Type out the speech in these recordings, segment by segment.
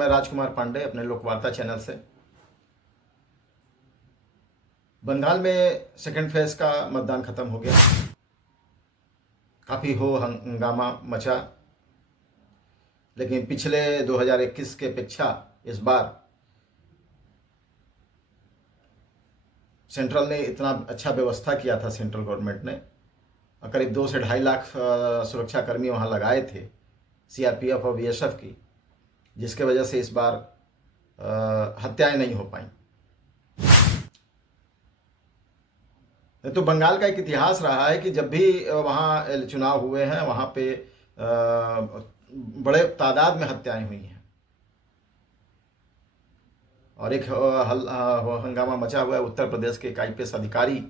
मैं राजकुमार पांडे अपने लोकवार्ता चैनल से। बंगाल में सेकंड फेज का मतदान खत्म हो गया। काफ़ी हो हंगामा मचा, लेकिन पिछले 2021 के अपेक्षा इस बार सेंट्रल ने इतना अच्छा व्यवस्था किया था। सेंट्रल गवर्नमेंट ने करीब 2 से 2.5 लाख सुरक्षाकर्मी वहाँ लगाए थे, सीआरपीएफ और बीएसएफ की, जिसके वजह से इस बार हत्याएं नहीं हो पाई। तो बंगाल का एक इतिहास रहा है कि जब भी वहाँ चुनाव हुए हैं वहाँ पे बड़े तादाद में हत्याएं हुई हैं और एक हंगामा मचा हुआ है उत्तर प्रदेश के एक आईपीएस अधिकारी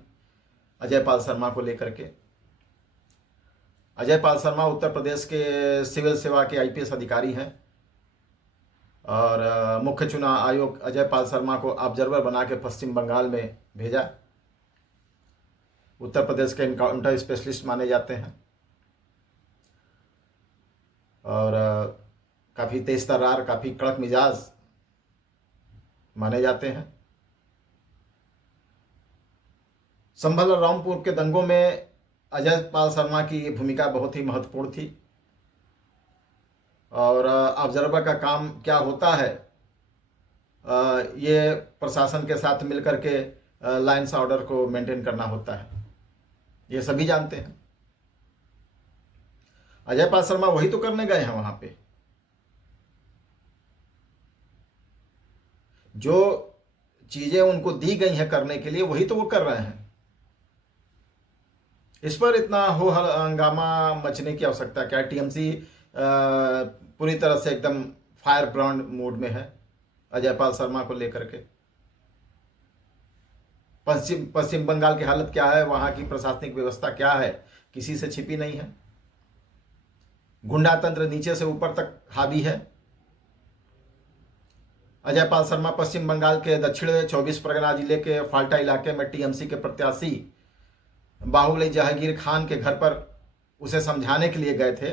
अजय पाल शर्मा को लेकर के। अजय पाल शर्मा उत्तर प्रदेश के सिविल सेवा के आईपीएस अधिकारी हैं और मुख्य चुनाव आयोग अजय पाल शर्मा को ऑब्जर्वर बना के पश्चिम बंगाल में भेजा। उत्तर प्रदेश के इनकाउंटर स्पेशलिस्ट माने जाते हैं और काफ़ी तेज तर्रार, काफ़ी कड़क मिजाज माने जाते हैं। संभल और रामपुर के दंगों में अजय पाल शर्मा की भूमिका बहुत ही महत्वपूर्ण थी और ऑब्जर्वर का काम क्या होता है ये प्रशासन के साथ मिलकर के लाइन्स ऑर्डर को मेंटेन करना होता है, ये सभी जानते हैं। अजय पाल शर्मा वही तो करने गए हैं वहां पे। जो चीजें उनको दी गई हैं करने के लिए वही तो वो कर रहे हैं। इस पर इतना हो हंगामा मचने की आवश्यकता क्या है? टीएमसी पूरी तरह से एकदम फायर ब्रांड मूड में है अजय पाल शर्मा को लेकर के। पश्चिम बंगाल की हालत क्या है, वहां की प्रशासनिक व्यवस्था क्या है, किसी से छिपी नहीं है। गुंडा तंत्र नीचे से ऊपर तक हावी है। अजय पाल शर्मा पश्चिम बंगाल के दक्षिण 24 परगना जिले के फाल्टा इलाके में टीएमसी के प्रत्याशी बाहुबली जहांगीर खान के घर पर उसे समझाने के लिए गए थे,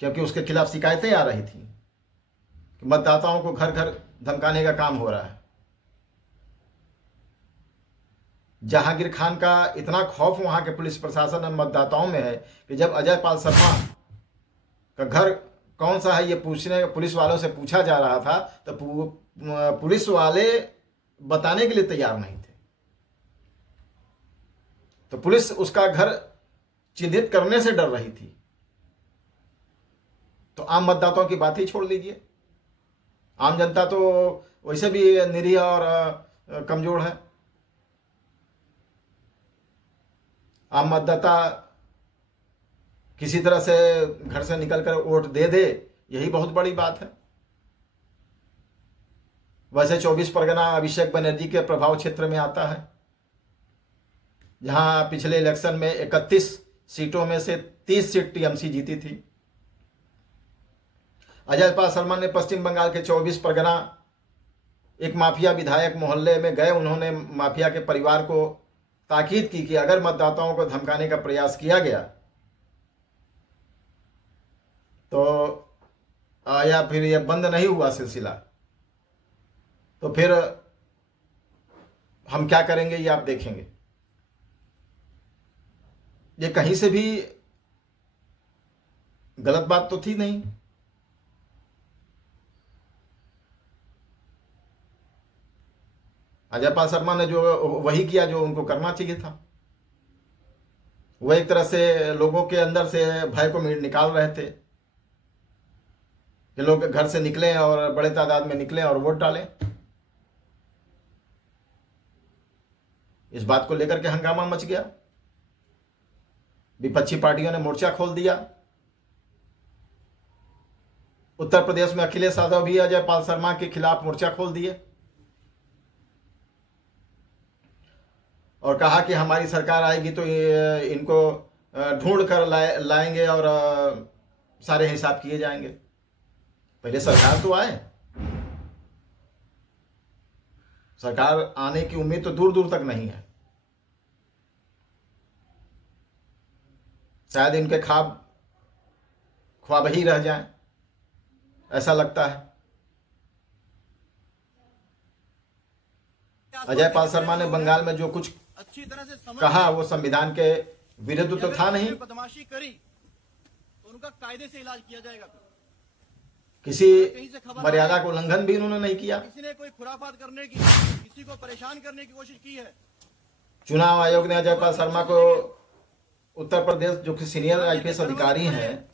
क्योंकि उसके खिलाफ शिकायतें आ रही थी कि मतदाताओं को घर घर धमकाने का काम हो रहा है। जहांगीर खान का इतना खौफ वहां के पुलिस प्रशासन और मतदाताओं में है कि जब अजय पाल शर्मा का घर कौन सा है ये पूछने पुलिस वालों से पूछा जा रहा था तो पुलिस वाले बताने के लिए तैयार नहीं थे। तो पुलिस उसका घर चिन्हित करने से डर रही थी। तो आम मतदाताओं की बात ही छोड़ लीजिए, आम जनता तो वैसे भी निरीह और कमजोर है। आम मतदाता किसी तरह से घर से निकलकर वोट दे दे, यही बहुत बड़ी बात है। वैसे 24 परगना अभिषेक बनर्जी के प्रभाव क्षेत्र में आता है, जहां पिछले इलेक्शन में 31 सीटों में से 30 सीट टीएमसी जीती थी। अजय पाल शर्मा ने पश्चिम बंगाल के 24 परगना एक माफिया विधायक मोहल्ले में गए। उन्होंने माफिया के परिवार को ताकीद की कि अगर मतदाताओं को धमकाने का प्रयास किया गया तो या फिर यह बंद नहीं हुआ सिलसिला तो फिर हम क्या करेंगे ये आप देखेंगे। ये कहीं से भी गलत बात तो थी नहीं। अजय पाल शर्मा ने जो वही किया जो उनको करना चाहिए था। वह एक तरह से लोगों के अंदर से भय को निकाल रहे थे कि लोग घर से निकलें और बड़े तादाद में निकलें और वोट डालें। इस बात को लेकर के हंगामा मच गया। विपक्षी पार्टियों ने मोर्चा खोल दिया। उत्तर प्रदेश में अखिलेश यादव भी अजय पाल शर्मा के खिलाफ मोर्चा खोल दिए और कहा कि हमारी सरकार आएगी तो इनको ढूंढ कर लाएंगे और सारे हिसाब किए जाएंगे। पहले सरकार तो आए। सरकार आने की उम्मीद तो दूर दूर तक नहीं है। शायद इनके ख्वाब ही रह जाएं, ऐसा लगता है। अजय पाल शर्मा ने बंगाल में जो कुछ अच्छी तरह से कहा वो संविधान के विरुद्ध तो था नहीं। बदमाशी करी तो उनका कायदे से इलाज किया जाएगा। किसी मर्यादा का उल्लंघन भी उन्होंने नहीं किया। किसी ने कोई खुराफात करने की, किसी को परेशान करने की कोशिश की है। चुनाव आयोग ने अजय पाल शर्मा को उत्तर प्रदेश जो कि सीनियर आईपीएस अधिकारी हैं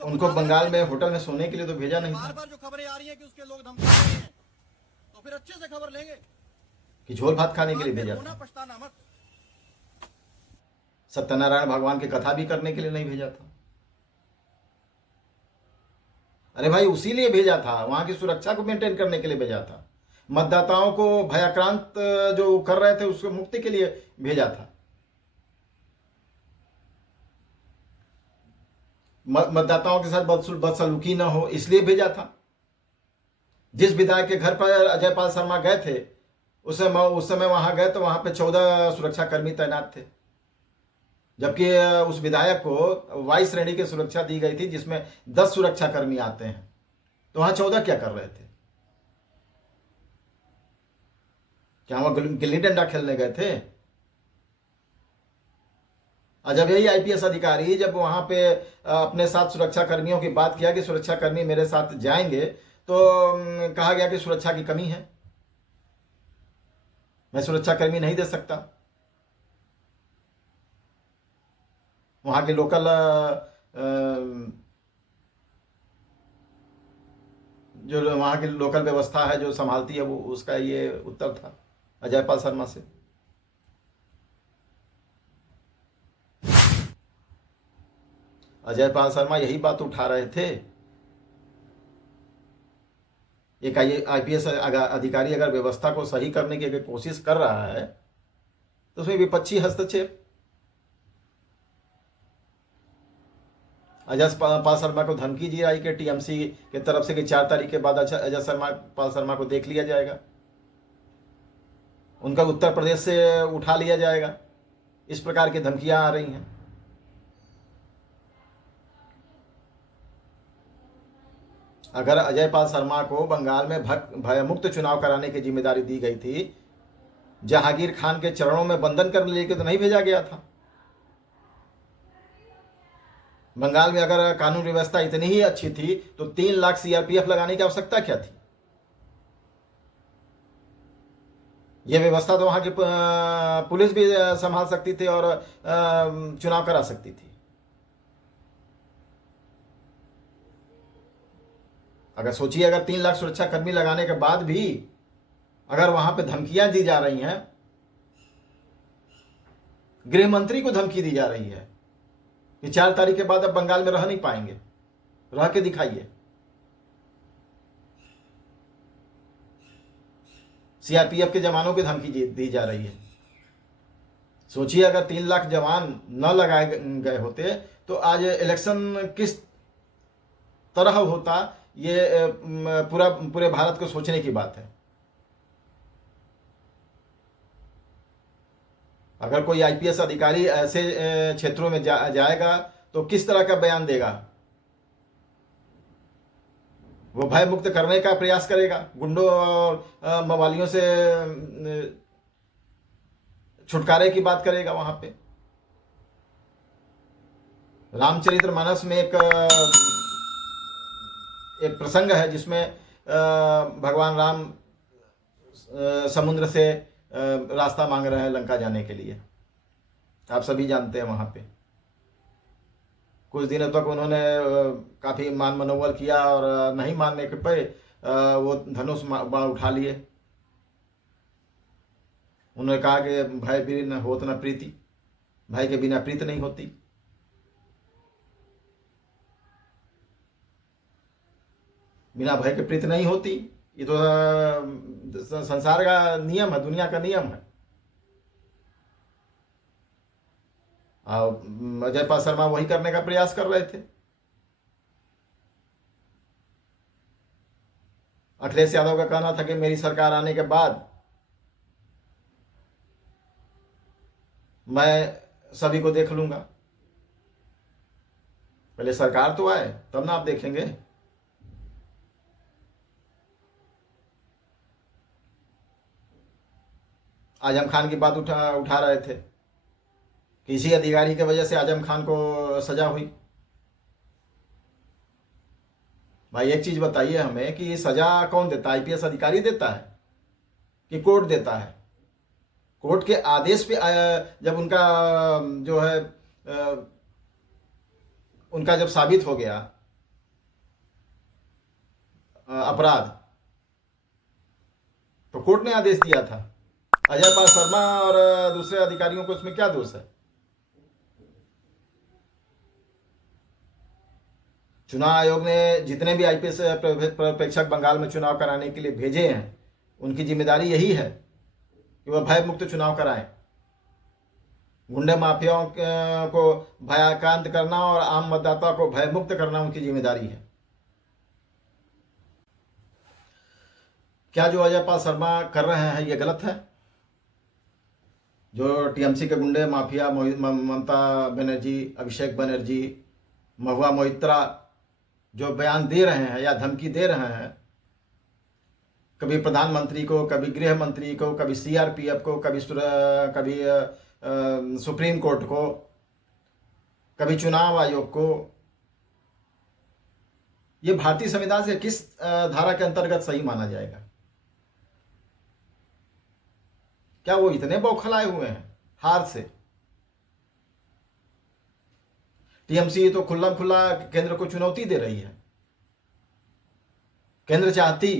उनको बंगाल में होटल में सोने के लिए तो भेजा नहीं था। बार बार जो खबरें आ रही हैं कि उसके लोग धमकी दे रहे हैं तो फिर अच्छे से खबर लेंगे कि झोल भात खाने के लिए भेजा था। पछताना मत। सत्यनारायण भगवान की कथा भी करने के लिए नहीं भेजा था। अरे भाई उसी लिए भेजा था, वहां की सुरक्षा को मेंटेन करने के लिए भेजा था। मतदाताओं को भयाक्रांत जो कर रहे थे उसको मुक्ति के लिए भेजा था। मतदाताओं के साथ बदसलूकी न हो इसलिए भेजा था। जिस विधायक के घर पर अजय पाल शर्मा गए थे उस समय वहां गए तो वहां पे 14 सुरक्षा कर्मी तैनात थे, जबकि उस विधायक को वाई श्रेणी की सुरक्षा दी गई थी जिसमें 10 सुरक्षा कर्मी आते हैं। तो वहां 14 क्या कर रहे थे? क्या वहां गिल्ली डंडा खेलने गए थे? और जब यही आईपीएस अधिकारी जब वहां पे अपने साथ सुरक्षा कर्मियों की बात किया कि सुरक्षा कर्मी मेरे साथ जाएंगे तो कहा गया कि सुरक्षा की कमी है, मैं सुरक्षा कर्मी नहीं दे सकता। वहां के लोकल जो वहां की लोकल व्यवस्था है जो संभालती है वो उसका ये उत्तर था अजय पाल शर्मा से। अजय पाल शर्मा यही बात उठा रहे थे। एक आईपीएस अधिकारी अगर व्यवस्था को सही करने की अगर कोशिश कर रहा है तो उसमें विपक्षी हस्तक्षेप। अजय पाल शर्मा को धमकी दी आई कि टीएमसी की तरफ से कि 4 तारीख के बाद अजय पाल शर्मा को देख लिया जाएगा, उनका उत्तर प्रदेश से उठा लिया जाएगा। इस प्रकार की धमकियां आ रही हैं। अगर अजय पाल शर्मा को बंगाल में भयमुक्त चुनाव कराने की जिम्मेदारी दी गई थी, जहांगीर खान के चरणों में बंधन करने लेके तो नहीं भेजा गया था। बंगाल में अगर कानून व्यवस्था इतनी ही अच्छी थी तो 3 लाख सीआरपीएफ लगाने की आवश्यकता क्या थी? यह व्यवस्था तो वहां की पुलिस भी संभाल सकती थी और चुनाव करा सकती थी। अगर सोचिए, अगर 3 लाख सुरक्षा कर्मी लगाने के बाद भी अगर वहां पे धमकियां दी जा रही हैं, गृह मंत्री को धमकी दी जा रही है कि 4 तारीख के बाद अब बंगाल में रह नहीं पाएंगे, रह के दिखाइए। सीआरपीएफ के जवानों की धमकी दी जा रही है। सोचिए, अगर 3 लाख जवान न लगाए गए होते तो आज इलेक्शन किस तरह होता, ये पूरे भारत को सोचने की बात है। अगर कोई आईपीएस अधिकारी ऐसे क्षेत्रों में जाएगा तो किस तरह का बयान देगा? वो भय मुक्त करने का प्रयास करेगा, गुंडों और मवालियों से छुटकारे की बात करेगा। वहां पे रामचरितमानस में एक प्रसंग है जिसमें भगवान राम समुद्र से रास्ता मांग रहे हैं लंका जाने के लिए। आप सभी जानते हैं। वहां पे कुछ दिनों तक उन्होंने काफी मान मनोबल किया और नहीं मानने के पे वो धनुष बाण उठा लिए। उन्होंने कहा कि भय बिन होत न प्रीति, भय के बिना प्रीत नहीं होती। बिना भय के प्रीत नहीं होती। ये तो संसार का नियम है, दुनिया का नियम है। अजय पाल शर्मा वही करने का प्रयास कर रहे थे। अखिलेश यादव का कहना था कि मेरी सरकार आने के बाद मैं सभी को देख लूंगा। पहले सरकार तो आए तब ना आप देखेंगे। आजम खान की बात उठा रहे थे कि इसी अधिकारी की वजह से आजम खान को सजा हुई। भाई एक चीज बताइए हमें कि सजा कौन देता है? आईपीएस अधिकारी देता है कि कोर्ट देता है? कोर्ट के आदेश पे जब उनका जो है उनका जब साबित हो गया अपराध, तो कोर्ट ने आदेश दिया था। अजय पाल शर्मा और दूसरे अधिकारियों को इसमें क्या दोष है? चुनाव आयोग ने जितने भी आईपीएस पर्यवेक्षक बंगाल में चुनाव कराने के लिए भेजे हैं, उनकी जिम्मेदारी यही है कि वह भय मुक्त चुनाव कराएं। गुंडे माफियाओं को भयाक्रांत करना और आम मतदाता को भयमुक्त करना उनकी जिम्मेदारी है। क्या जो अजय पाल शर्मा कर रहे हैं ये गलत है? जो टीएमसी के गुंडे माफिया ममता बनर्जी, अभिषेक बनर्जी, महुआ मोइत्रा जो बयान दे रहे हैं या धमकी दे रहे हैं, कभी प्रधानमंत्री को, कभी गृह मंत्री को, कभी सीआरपीएफ को, कभी सुप्रीम कोर्ट को, कभी चुनाव आयोग को, ये भारतीय संविधान से किस धारा के अंतर्गत सही माना जाएगा? क्या वो इतने बौखलाए हुए हैं हार से? टीएमसी तो खुल्ला खुल्ला केंद्र को चुनौती दे रही है। केंद्र चाहती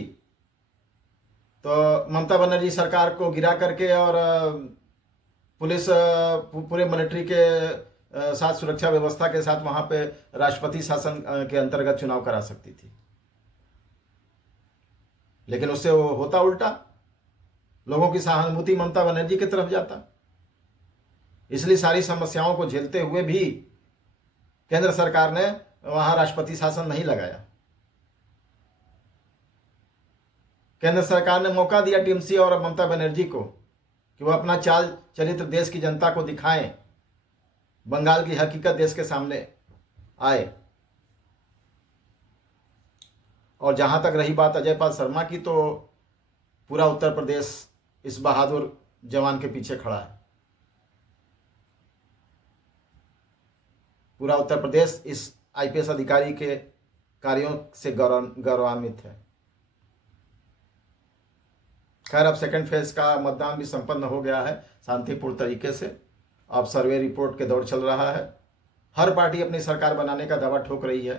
तो ममता बनर्जी सरकार को गिरा करके और पुलिस पूरे मिलिट्री के साथ, सुरक्षा व्यवस्था के साथ वहां पे राष्ट्रपति शासन के अंतर्गत चुनाव करा सकती थी, लेकिन उससे वो होता उल्टा। लोगों की सहानुभूति ममता बनर्जी की तरफ जाता। इसलिए सारी समस्याओं को झेलते हुए भी केंद्र सरकार ने वहां राष्ट्रपति शासन नहीं लगाया। केंद्र सरकार ने मौका दिया टीएमसी और ममता बनर्जी को कि वह अपना चाल चरित्र देश की जनता को दिखाएं, बंगाल की हकीकत देश के सामने आए। और जहां तक रही बात अजय पाल शर्मा की, तो पूरा उत्तर प्रदेश इस बहादुर जवान के पीछे खड़ा है। पूरा उत्तर प्रदेश इस आईपीएस अधिकारी के कार्यों से गौरवान्वित है। खैर, अब सेकंड फेज का मतदान भी संपन्न हो गया है शांतिपूर्ण तरीके से। अब सर्वे रिपोर्ट के दौर चल रहा है। हर पार्टी अपनी सरकार बनाने का दावा ठोक रही है।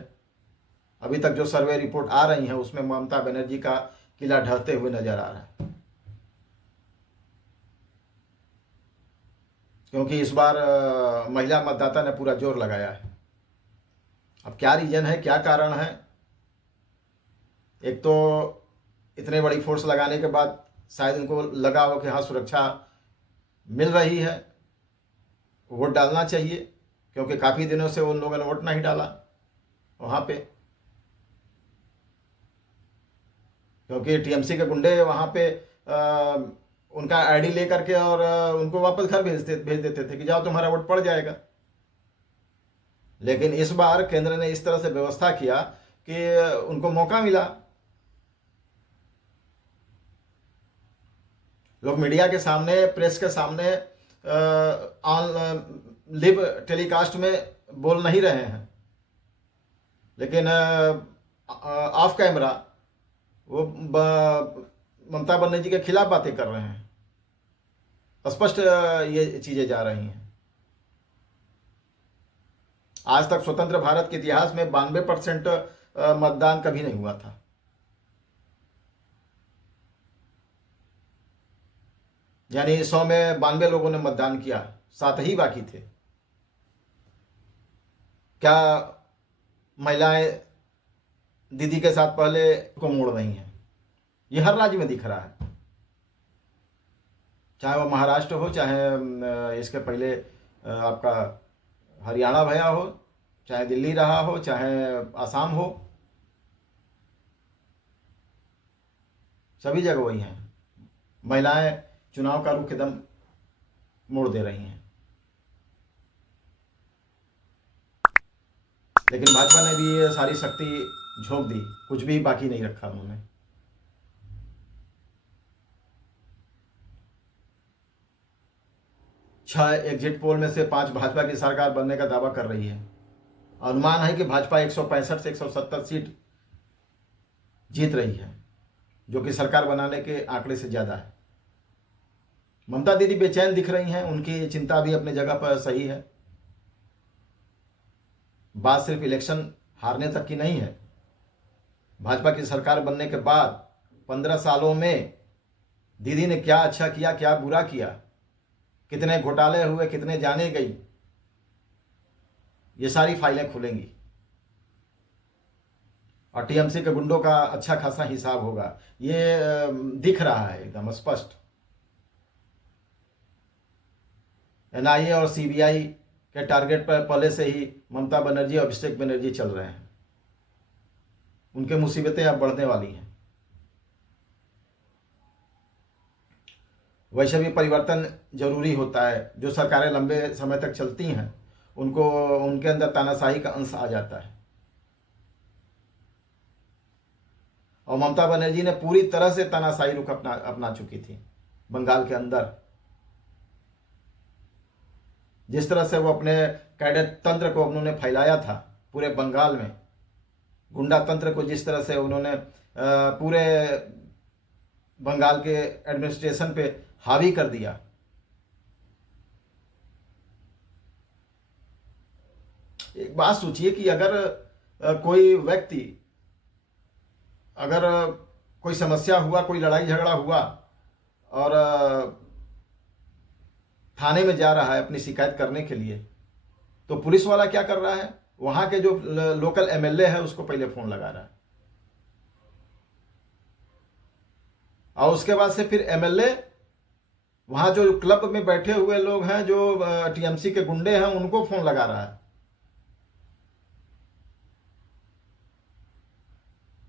अभी तक जो सर्वे रिपोर्ट आ रही है उसमें ममता बनर्जी का किला ढहते हुए नजर आ रहा है, क्योंकि इस बार महिला मतदाता ने पूरा जोर लगाया है। अब क्या रीजन है, क्या कारण है? एक तो इतने बड़ी फोर्स लगाने के बाद शायद उनको लगा हो कि हाँ, सुरक्षा मिल रही है, वोट डालना चाहिए, क्योंकि काफ़ी दिनों से उन लोगों ने वोट नहीं डाला वहाँ पे, क्योंकि टीएमसी के गुंडे वहाँ पे उनका आईडी लेकर के और उनको वापस घर भेज देते थे कि जाओ तुम्हारा वोट पड़ जाएगा। लेकिन इस बार केंद्र ने इस तरह से व्यवस्था किया कि उनको मौका मिला। लोग मीडिया के सामने, प्रेस के सामने, ऑन लिव टेलीकास्ट में बोल नहीं रहे हैं, लेकिन ऑफ कैमरा वो ममता बनर्जी के खिलाफ बातें कर रहे हैं। स्पष्ट ये चीजें जा रही हैं। आज तक स्वतंत्र भारत के इतिहास में 92% मतदान कभी नहीं हुआ था। यानी 100 में 92 लोगों ने मतदान किया, 7 ही बाकी थे। क्या महिलाएं दीदी के साथ पहले को मोड़ रही हैं? ये हर राज्य में दिख रहा है, चाहे वह महाराष्ट्र हो, चाहे इसके पहले आपका हरियाणा भया हो, चाहे दिल्ली रहा हो, चाहे आसाम हो, सभी जगह वही हैं। महिलाएं चुनाव का रुख एकदम मोड़ दे रही हैं। लेकिन भाजपा ने भी ये सारी शक्ति झोंक दी, कुछ भी बाकी नहीं रखा उन्होंने। 6 एग्जिट पोल में से 5 भाजपा की सरकार बनने का दावा कर रही है। अनुमान है कि भाजपा 165 से 170 सीट जीत रही है, जो कि सरकार बनाने के आंकड़े से ज़्यादा है। ममता दीदी बेचैन दिख रही हैं, उनकी चिंता भी अपने जगह पर सही है। बात सिर्फ इलेक्शन हारने तक की नहीं है। भाजपा की सरकार बनने के बाद 15 सालों में दीदी ने क्या अच्छा किया, क्या बुरा किया, कितने घोटाले हुए, कितने जाने गई, ये सारी फाइलें खुलेंगी और टीएमसी के गुंडों का अच्छा खासा हिसाब होगा। ये दिख रहा है एकदम स्पष्ट। एनआईए और सीबीआई के टारगेट पर पहले से ही ममता बनर्जी और अभिषेक बनर्जी चल रहे हैं। उनके मुसीबतें अब बढ़ने वाली हैं। वैसे भी परिवर्तन जरूरी होता है। जो सरकारें लंबे समय तक चलती हैं उनको उनके अंदर तानाशाही का अंश आ जाता है। और ममता बनर्जी ने पूरी तरह से तानाशाही रुख अपना चुकी थी बंगाल के अंदर। जिस तरह से वो अपने कैडर तंत्र को उन्होंने फैलाया था पूरे बंगाल में, गुंडा तंत्र को जिस तरह से उन्होंने पूरे बंगाल के एडमिनिस्ट्रेशन पे हावी कर दिया, एक बात सोचिए कि अगर कोई व्यक्ति, अगर कोई समस्या हुआ, कोई लड़ाई झगड़ा हुआ और थाने में जा रहा है अपनी शिकायत करने के लिए, तो पुलिस वाला क्या कर रहा है, वहां के जो लोकल एमएलए है उसको पहले फोन लगा रहा है और उसके बाद से फिर एमएलए वहां जो क्लब में बैठे हुए लोग हैं, जो टीएमसी के गुंडे हैं, उनको फोन लगा रहा है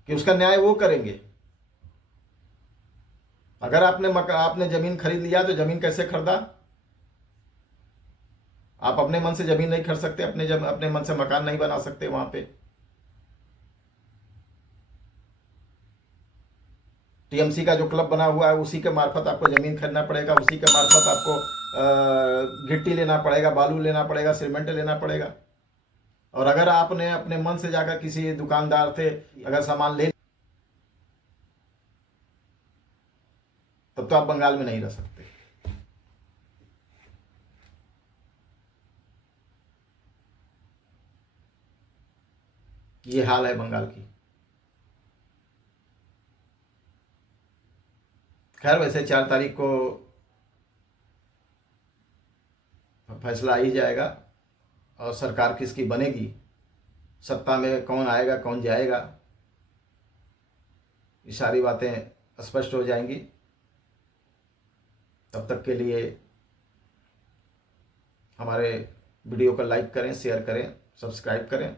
कि उसका न्याय वो करेंगे। अगर आपने जमीन खरीद लिया तो जमीन कैसे खरीदा? आप अपने मन से जमीन नहीं खरीद सकते, अपने मन से मकान नहीं बना सकते वहां पे। टीएमसी का जो क्लब बना हुआ है उसी के मार्फत आपको जमीन खरीदना पड़ेगा, उसी के मार्फत आपको गिट्टी लेना पड़ेगा, बालू लेना पड़ेगा, सीमेंट लेना पड़ेगा। और अगर आपने अपने मन से जाकर किसी दुकानदार से अगर सामान ले, तब तो आप बंगाल में नहीं रह सकते। ये हाल है बंगाल की। खैर, वैसे 4 तारीख को फैसला आ ही जाएगा और सरकार किसकी बनेगी, सत्ता में कौन आएगा कौन जाएगा, ये सारी बातें स्पष्ट हो जाएंगी। तब तक के लिए हमारे वीडियो को लाइक करें, शेयर करें, सब्सक्राइब करें।